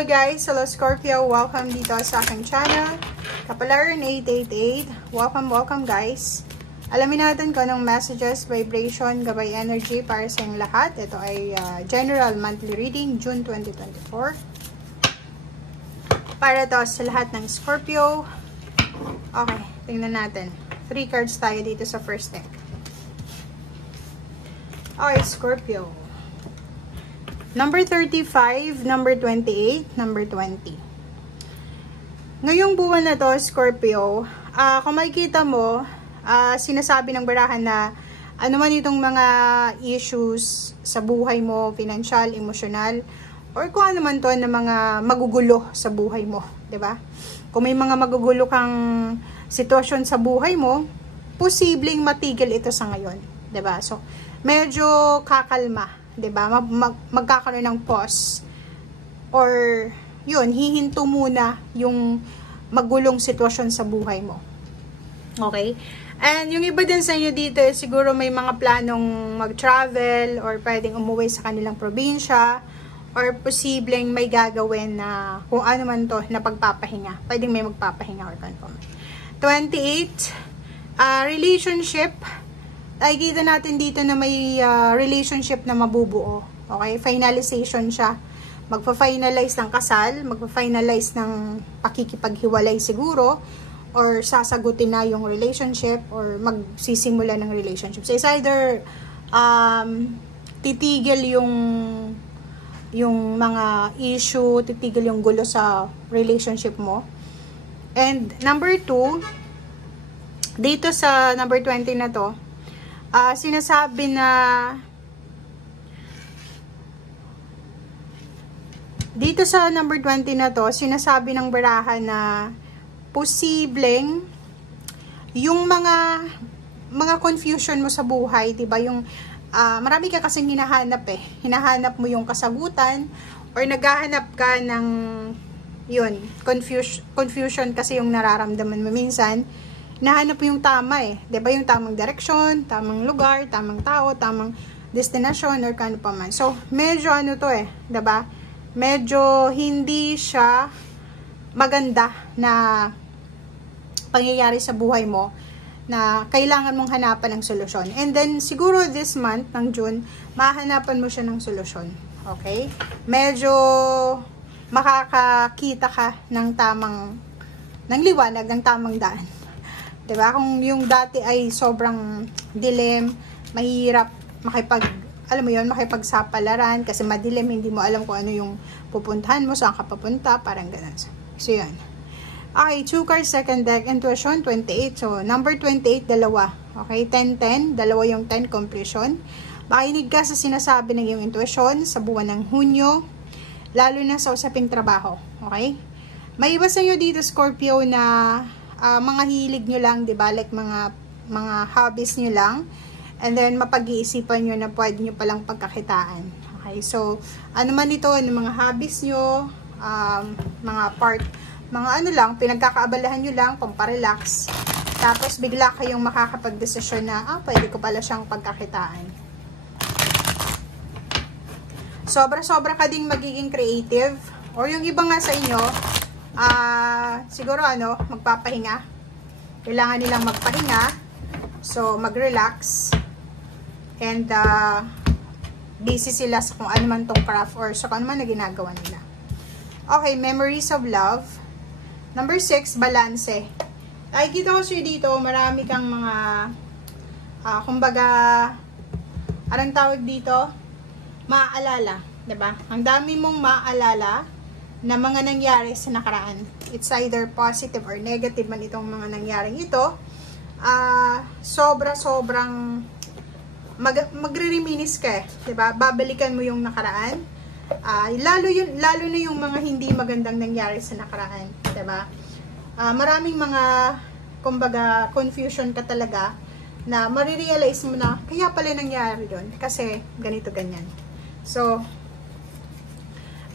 Hello guys! Hello Scorpio! Welcome dito sa aking channel. Kapalaran 888. Welcome guys. Alamin natin kung anong messages, vibration, gabay energy para sa inyong lahat. Ito ay general monthly reading, June 2024. Para to sa lahat ng Scorpio. Okay, tingnan natin. 3 cards tayo dito sa first deck. Okay, Scorpio. Number 35, number 28, number 20. Ngayong buwan na to, Scorpio, kung makikita mo, sinasabi ng barahan na ano man itong mga issues sa buhay mo, financial, emotional, or kung ano man to na mga magugulo sa buhay mo, 'di ba? Kung may mga magugulo kang sitwasyon sa buhay mo, posibleng matigil ito sa ngayon, 'di ba? So, medyo kakalma, 'di ba? Magkakaroon ng pause. Or yun, hihinto muna yung magulong sitwasyon sa buhay mo. Okay? And yung iba din sa inyo dito, siguro may mga planong mag-travel or pwedeng umuwi sa kanilang probinsya or posibleng may gagawin na kung ano man to na pagpapahinga. Pwedeng may magpapahinga or confirm. 28, relationship. Nakikita natin dito na may relationship na mabubuo. Okay? Finalization siya. Magpa-finalize ng kasal, magpa-finalize ng pakikipaghiwalay siguro, or sasagutin na yung relationship, or magsisimula ng relationship. So, it's either titigil yung mga issue, titigil yung gulo sa relationship mo. And number 2, dito sa number 20 na to, sinasabi na dito sa number 20 na to, sinasabi ng barahan na posibleng yung mga confusion mo sa buhay, 'di ba? Yung marami ka kasing hinahanap eh. Hinahanap mo yung kasagutan or naghahanap ka ng yun, confusion kasi yung nararamdaman mo minsan. Hinahanap mo yung tama eh. 'Di ba? Yung tamang direksyon, tamang lugar, tamang tao, tamang destination or kano pa man. So, medyo ano to eh, 'di ba? Medyo hindi siya maganda na pangyayari sa buhay mo na kailangan mong hanapan ng solusyon. And then, siguro this month, ng June, mahanapan mo siya ng solusyon. Okay? Medyo makakakita ka ng liwanag, ng tamang daan. Diba? Kung yung dati ay sobrang dilim, mahirap makipagsapalaran kasi madilim, hindi mo alam kung ano yung pupuntahan mo, saan ka papunta, parang ganun. So, yun. Okay, 2 cards, second deck, intuition, 28. So, number 28, dalawa. Okay, 10-10, dalawa yung 10, completion. Makinig ka sa sinasabi ng iyong intuition sa buwan ng Hunyo, lalo na sa usaping trabaho. Okay? May iba sa inyo dito, Scorpio, na mga hilig nyo lang, diba? Like mga hobbies nyo lang. And then, mapag-iisipan nyo na pwede nyo palang pagkakitaan. Okay? So, ano man ito, ano mga hobbies nyo, mga ano lang, pinagkakaabalahan nyo lang, pamparelax. Tapos, bigla kayong makakapag-desisyon na, pwede ko pala siyang pagkakitaan. Sobra-sobra ka ding magiging creative. Or yung iba nga sa inyo, siguro magpapahinga. Kailangan nilang magpahinga. So, mag-relax. And, busy sila sa kung ano man tong craft or sa kung ano man na ginagawa nila. Okay, memories of love. Number 6, balanse. Nakikita ko siya dito, marami kang mga, kumbaga, anong tawag dito? Maaalala, diba? Ang dami mong maaalala na mga nangyari sa nakaraan. It's either positive or negative man itong mga nangyaring ito. Sobrang magre-reminisce ka, 'di ba? Babalikan mo yung nakaraan. Lalo na yung mga hindi magandang nangyari sa nakaraan, 'di ba? Maraming mga kumbaga confusion ka talaga na marirealize mo na kaya pala nangyari doon kasi ganito ganyan. So,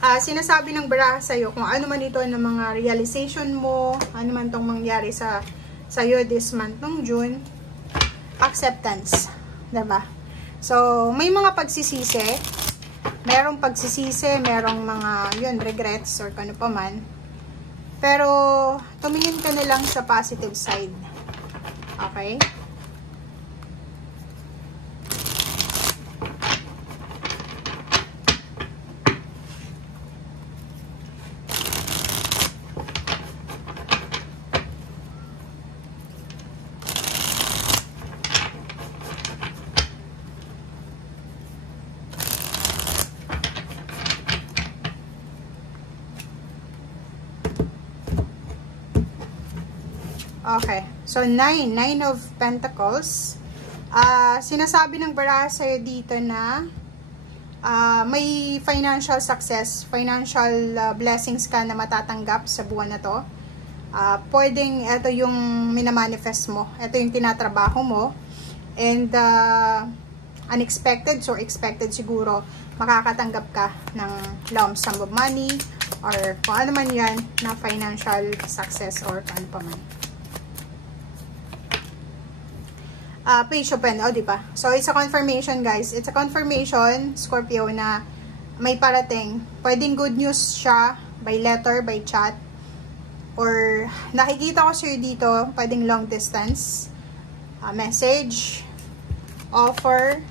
sinasabi ng baraha sa'yo kung ano man ito ng mga realization mo, ano man tong mangyari sa'yo this month ng June, acceptance, diba? So, may mga pagsisisi, merong pagsisisi, merong mga, yun, regrets or ano pa man. Pero, tumingin ka na lang sa positive side. Okay? Okay. So, 9 of Pentacles. Sinasabi ng baraha sa'yo dito na may financial success, financial blessings ka na matatanggap sa buwan na to. Pwedeng ito yung minamanifest mo. Ito yung tinatrabaho mo. And unexpected, so expected siguro, makakatanggap ka ng lump sum of money or kung ano man yan na financial success or ano pa man. Page of Pentacles, diba? So, it's a confirmation, guys. It's a confirmation, Scorpio, na may parating. Pwedeng good news siya by letter, by chat. Or, nakikita ko sa'yo dito, pwedeng long distance. Message, offer,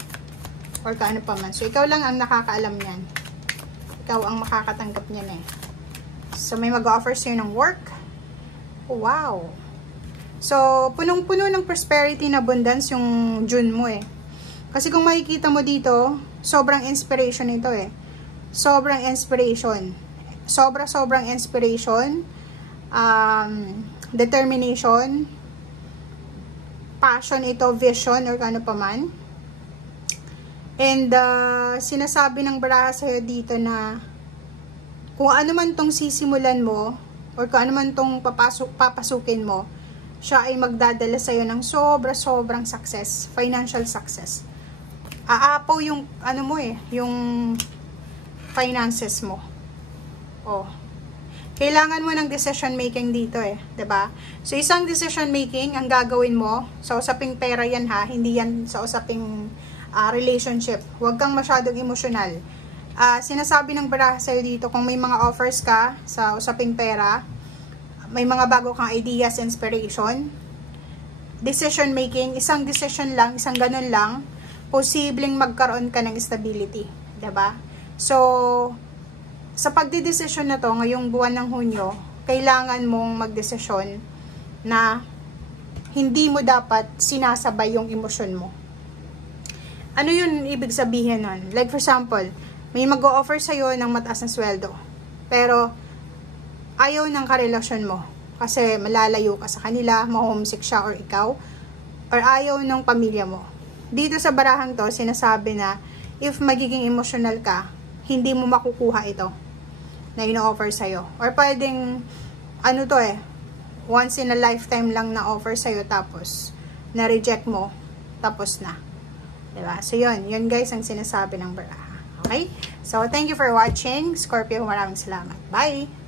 or kaano pa man. So, ikaw lang ang nakakaalam yan. Ikaw ang makakatanggap niyan eh. So, may mag-offer sa'yo ng work. Wow! So, punong-puno ng prosperity na abundance yung June mo eh. Kasi kung makikita mo dito, sobrang inspiration ito eh. Sobrang inspiration. Sobrang inspiration. Determination. Passion ito, vision, or ano pa man. And, sinasabi ng baraha sa'yo dito na kung ano man tong sisimulan mo, or kung ano man tong papasukin mo, siya ay magdadala sa'yo ng sobrang success, financial success. Aapaw yung, ano mo eh, yung finances mo. Oh. Kailangan mo ng decision making dito eh, 'di ba? So, isang decision making ang gagawin mo, sa usaping pera yan ha, hindi yan sa usaping relationship. Huwag kang masyadong emosyonal. Sinasabi ng baraha sa'yo dito, kung may mga offers ka sa usaping pera, may mga bago kang ideas, inspiration, decision making, isang decision lang, isang ganun lang, posibleng magkaroon ka ng stability, 'di ba? So, sa pagdidesisyon na to, ngayong buwan ng Hunyo, kailangan mong magdesisyon na hindi mo dapat sinasabay yung emosyon mo. Ano yun ibig sabihin nun? Like for example, may mag-o-offer sa'yo ng mataas na sweldo, pero ayaw ng karelasyon mo kasi malalayo ka sa kanila, ma-homesick siya or ikaw, or ayaw ng pamilya mo. Dito sa barahang to, sinasabi na if magiging emotional ka, hindi mo makukuha ito na ino-offer sa'yo. Or pwedeng, ano to eh, once in a lifetime lang na offer sa'yo, tapos na-reject mo, tapos na. Diba? So yun guys ang sinasabi ng baraha. Okay? So thank you for watching. Scorpio, maraming salamat. Bye!